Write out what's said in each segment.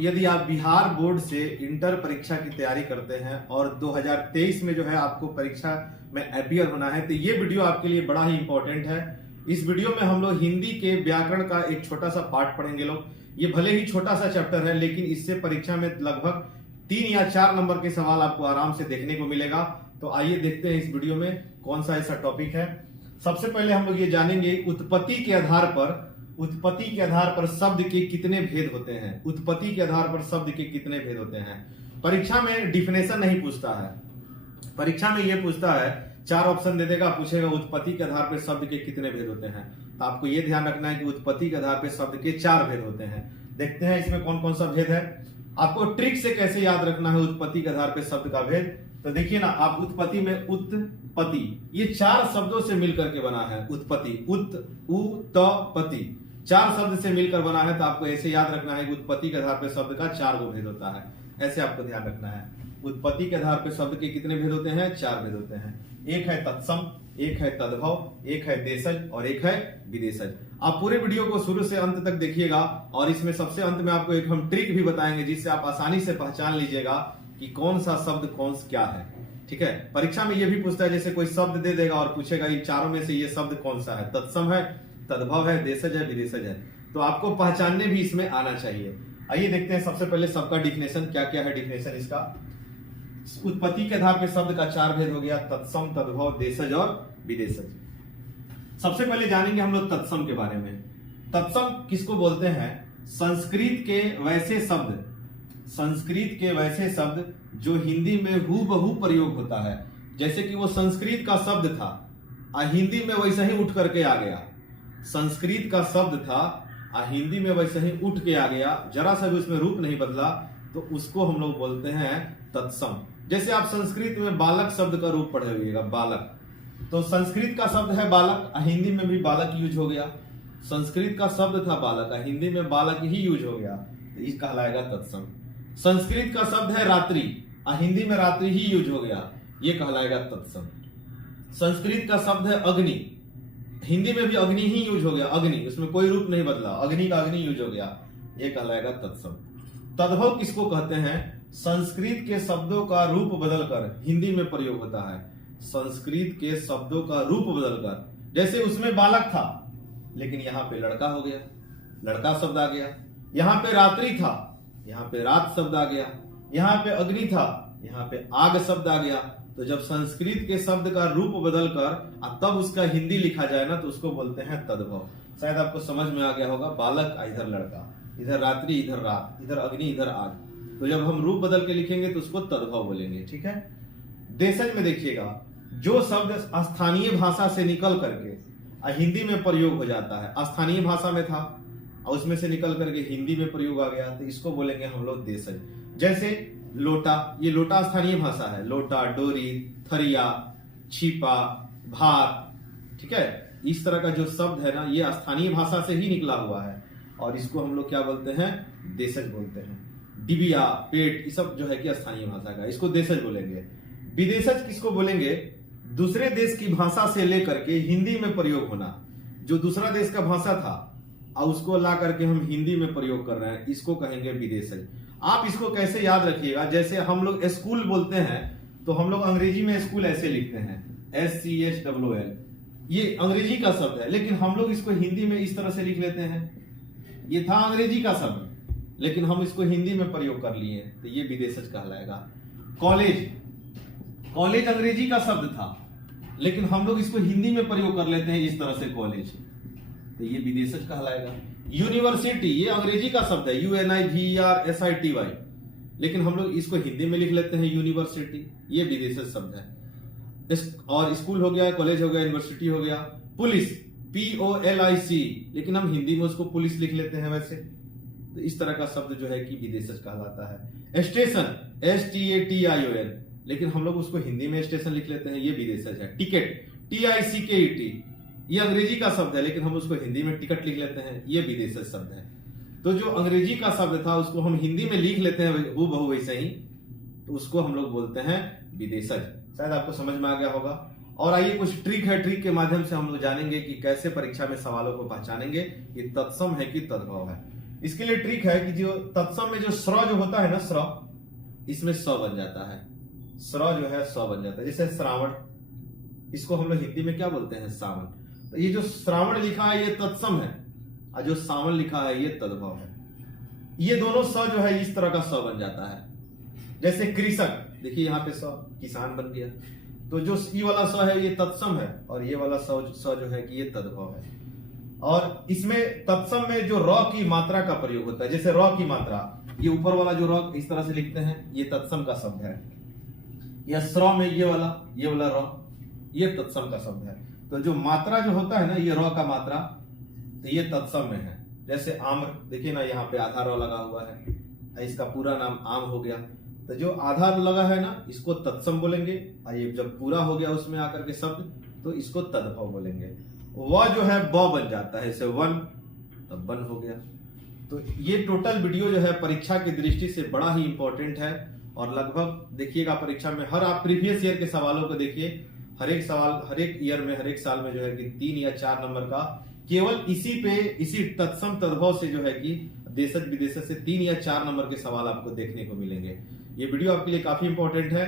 यदि आप बिहार बोर्ड से इंटर परीक्षा की तैयारी करते हैं और 2023 में जो है आपको परीक्षा में अपीयर होना है, तो ये वीडियो आपके लिए बड़ा ही इंपॉर्टेंट है। इस वीडियो में हम लोग हिंदी के व्याकरण का एक छोटा सा पार्ट पढ़ेंगे लोग। ये भले ही छोटा सा चैप्टर है, लेकिन इससे परीक्षा में लगभग 3 या 4 नंबर के सवाल आपको आराम से देखने को मिलेगा। तो आइए देखते हैं इस वीडियो में कौन सा ऐसा टॉपिक है। सबसे पहले हम लोग ये जानेंगे उत्पत्ति के आधार पर शब्द के कितने भेद होते हैं। उत्पत्ति के आधार पर शब्द के कितने भेद होते हैं। परीक्षा में डिफिनेशन नहीं पूछता है, परीक्षा में ये पूछता है 4 ऑप्शन दे देगा, पूछेगा उत्पत्ति के आधार पर शब्द के कितने भेद होते हैं। तो आपको ये ध्यान रखना है कि उत्पत्ति के आधार पर शब्द के 4 भेद होते हैं। देखते हैं इसमें कौन कौन सा भेद है। आपको ट्रिक से कैसे याद रखना है उत्पत्ति के आधार पर शब्द का भेद। तो देखिए ना, आप उत्पत्ति में उत्पत्ति, ये 4 शब्दों से मिलकर के बना है। उत्पत्ति पति 4 शब्द से मिलकर बना है। तो आपको ऐसे याद रखना है कि उत्पत्ति के आधार पर शब्द का 4 गो भेद होता है। ऐसे आपको ध्यान रखना है। उत्पत्ति के आधार पर शब्द के कितने भेद होते हैं? 4 भेद होते हैं। एक है तत्सम, एक है तद्भव, एक है देशज और एक है विदेशज। आप पूरे वीडियो को शुरू से अंत तक देखिएगा और इसमें सबसे अंत में आपको एक हम ट्रिक भी बताएंगे, जिससे आप आसानी से पहचान लीजिएगा कि कौन सा शब्द कौन क्या है। ठीक है, परीक्षा में यह भी पूछता है, जैसे कोई शब्द दे देगा और पूछेगा इन चारों में से ये शब्द कौन सा है। तत्सम है, तद्भव है, देशज है, विदेशज है। तो आपको पहचानने भी इसमें आना चाहिए। आइए देखते हैं सबसे पहले सबका डिफिनेशन क्या क्या है। डिफिनेशन इसका, उत्पत्ति के आधार पर शब्द का 4 भेद हो गया, तत्सम, तद्भव, देशज और विदेशज। सबसे पहले जानेंगे हम लोग तत्सम के बारे में। तत्सम किसको बोलते हैं? संस्कृत के वैसे शब्द जो हिंदी में हूबहू प्रयोग होता है। जैसे कि वो संस्कृत का शब्द था और हिंदी में वैसे ही उठ करके आ गया। संस्कृत का शब्द था और हिंदी में वैसे ही उठ के आ गया, जरा सा भी उसमें रूप नहीं बदला, तो उसको हम लोग बोलते हैं तत्सम। जैसे आप संस्कृत में बालक शब्द का रूप पढ़े हुएगा, बालक, तो संस्कृत का शब्द है बालक, हिंदी में भी बालक यूज हो गया। संस्कृत का शब्द था बालक, हिंदी में बालक ही यूज हो गया, तो ये कहलाएगा तत्सम। संस्कृत का शब्द है रात्रि, हिंदी में रात्रि ही यूज हो गया, ये कहलाएगा तत्सम। संस्कृत का शब्द है अग्नि, हिंदी में भी अग्नि ही यूज हो गया, अग्नि, उसमें कोई रूप नहीं बदला, अग्नि का अग्नि यूज हो गया, ये कहलाएगा तत्सम। तद्भव किसको कहते हैं? संस्कृत के शब्दों का रूप बदलकर हिंदी में प्रयोग होता है। संस्कृत के शब्दों का रूप बदलकर, जैसे उसमें बालक था लेकिन यहां पे लड़का हो गया, लड़का शब्द आ गया। यहां पे रात्रि था, यहां पे रात शब्द आ गया। यहां पे अग्नि था, यहां पे आग शब्द आ गया। तो जब संस्कृत के शब्द का रूप बदलकर तब उसका हिंदी लिखा जाए ना, तो उसको बोलते हैं तद्भव। शायद आपको समझ में आ गया होगा, बालक इधर लड़का, इधर रात्रि, इधर रात, इधर अग्नि, इधर आग। तो जब हम रूप बदल के लिखेंगे तो उसको तद्भव बोलेंगे। ठीक है। देशज में देखिएगा, जो शब्द स्थानीय भाषा से निकल करके हिंदी में प्रयोग हो जाता है, स्थानीय भाषा में था और उसमें से निकल करके हिंदी में प्रयोग आ गया, तो इसको बोलेंगे हम लोग देशज। जैसे लोटा, ये लोटा स्थानीय भाषा है, लोटा, डोरी, थरिया, छिपा, भार। ठीक है, इस तरह का जो शब्द है ना, ये स्थानीय भाषा से ही निकला हुआ है और इसको हम लोग क्या बोलते हैं? देशज बोलते हैं। डिबिया, पेट, ये सब जो है कि स्थानीय भाषा का, इसको देशज बोलेंगे। विदेशज किसको बोलेंगे? दूसरे देश की भाषा से लेकर के हिंदी में प्रयोग होना। जो दूसरा देश का भाषा था और उसको ला करके हम हिंदी में प्रयोग कर रहे हैं, इसको कहेंगे विदेशज। आप इसको कैसे याद रखिएगा, जैसे हम लोग स्कूल बोलते हैं तो हम लोग अंग्रेजी में स्कूल ऐसे लिखते हैं, SCHOOL, ये अंग्रेजी का शब्द है, लेकिन हम लोग इसको हिंदी में इस तरह से लिख लेते हैं। ये था अंग्रेजी का शब्द, लेकिन हम इसको हिंदी में प्रयोग कर लिए, तो ये विदेशज कहलाएगा। कॉलेज, कॉलेज अंग्रेजी का शब्द था, लेकिन हम लोग इसको हिंदी में प्रयोग कर लेते हैं इस तरह से, कॉलेज, तो ये विदेशज कहलाएगा। यूनिवर्सिटी, ये अंग्रेजी का शब्द है, UNIVERSITY, लेकिन हम लोग इसको हिंदी में लिख लेते हैं यूनिवर्सिटी, ये विदेशज शब्द है। और स्कूल हो गया, कॉलेज हो गया, यूनिवर्सिटी हो गया। पुलिस, POLIC, लेकिन हम हिंदी में उसको पुलिस लिख लेते हैं वैसे, तो इस तरह का शब्द जो है कि विदेशज कहलाता है। स्टेशन, STATION, लेकिन हम लोग उसको हिंदी में स्टेशन लिख लेते हैं, ये विदेशज है। टिकट, TICKET, ये अंग्रेजी का शब्द है, लेकिन हम उसको हिंदी में टिकट लिख लेते हैं, ये विदेशज शब्द है। तो जो अंग्रेजी का शब्द था उसको हम हिंदी में लिख लेते हैं हूबहू वैसे ही, तो उसको हम लोग बोलते हैं विदेशज। शायद आपको समझ में आ गया होगा। और आइए कुछ ट्रिक है, ट्रिक के माध्यम से हम लोग जानेंगे कि कैसे परीक्षा में सवालों को पहचानेंगे कि तत्सम है कि तद्भव है। इसके लिए ट्रिक है कि जो तत्सम में जो स्र जो होता है ना, स्र, इसमें स बन जाता है। स्र जो है स बन जाता है। जैसे श्रावण, इसको हम लोग हिंदी में क्या बोलते हैं, सावन। तो ये जो श्रावण लिखा है ये तत्सम है, और जो सावन लिखा है ये तद्भव है। ये दोनों स जो है इस तरह का स बन जाता है। जैसे कृषक, देखिए यहाँ पे स, किसान बन गया। तो जो ई वाला स है ये तत्सम है, और ये वाला स जो है कि ये तद्भव है। और इसमें तत्सम में जो र की मात्रा का प्रयोग होता है, जैसे र की मात्रा, ये ऊपर वाला जो र इस तरह से लिखते हैं, ये तत्सम का शब्द है। या स्र में ये वाला र, ये तत्सम का शब्द है। तो जो मात्रा जो होता है ना, ये र का मात्रा, तो ये तत्सम में है। जैसे आम्र, देखिए ना यहाँ पे आधा र लगा हुआ है, इसका पूरा नाम आम हो गया। तो जो आधा लगा है ना, इसको तत्सम बोलेंगे, और ये जब पूरा हो गया उसमें आकर के शब्द, तो इसको तद्भव बोलेंगे। वह जो है ब बन जाता है, जैसे वन, तब वन हो गया। तो ये टोटल वीडियो जो है परीक्षा की दृष्टि से बड़ा ही इंपॉर्टेंट है, और लगभग देखिएगा परीक्षा में हर आप प्रीवियस ईयर के सवालों को देखिए, हर एक सवाल, हर एक ईयर में, हर एक साल में जो है कि 3 या 4 नंबर का केवल इसी तत्सम तद्भव से जो है कि देशज विदेशज से 3 या 4 नंबर के सवाल आपको देखने को मिलेंगे। ये वीडियो आपके लिए काफी इंपॉर्टेंट है,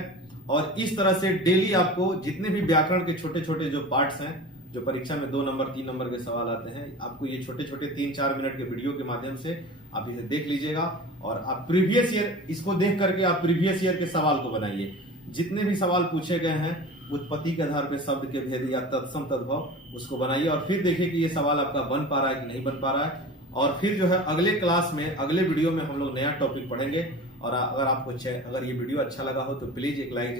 और इस तरह से डेली आपको जितने भी व्याकरण के छोटे छोटे जो पार्ट्स हैं, जो परीक्षा में 2 नंबर 3 नंबर के सवाल आते हैं, आपको ये छोटे छोटे 3-4 मिनट के वीडियो के माध्यम से आप इसे देख लीजिएगा, और आप प्रीवियस ईयर, इसको देख करके आप प्रीवियस ईयर के सवाल को बनाइए। जितने भी सवाल पूछे गए हैं उत्पत्ति के आधार पर शब्द के भेद या तत्सम तद्भव, उसको बनाइए, और फिर देखिए कि ये सवाल आपका बन पा रहा है कि नहीं बन पा रहा है। और फिर जो है अगले क्लास में, अगले वीडियो में हम लोग नया टॉपिक पढ़ेंगे। और अगर ये वीडियो अच्छा लगा हो तो प्लीज एक लाइक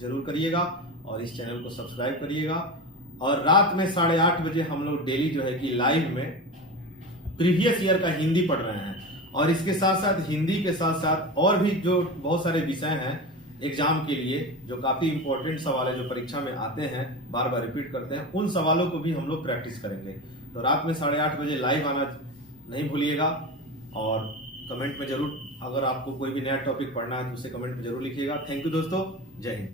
जरूर करिएगा, और इस चैनल को सब्सक्राइब करिएगा। और रात में 8:30 बजे हम लोग डेली जो है कि लाइव में प्रीवियस ईयर का हिंदी पढ़ रहे हैं, और इसके साथ साथ हिंदी के साथ साथ और भी जो बहुत सारे विषय हैं एग्जाम के लिए, जो काफी इंपॉर्टेंट सवाल है, जो परीक्षा में आते हैं, बार बार रिपीट करते हैं, उन सवालों को भी हम लोग प्रैक्टिस करेंगे। तो रात में 8:30 बजे लाइव आना नहीं भूलिएगा, और कमेंट में जरूर, अगर आपको कोई भी नया टॉपिक पढ़ना है तो उसे कमेंट में जरूर लिखिएगा। थैंक यू दोस्तों, जय हिंद।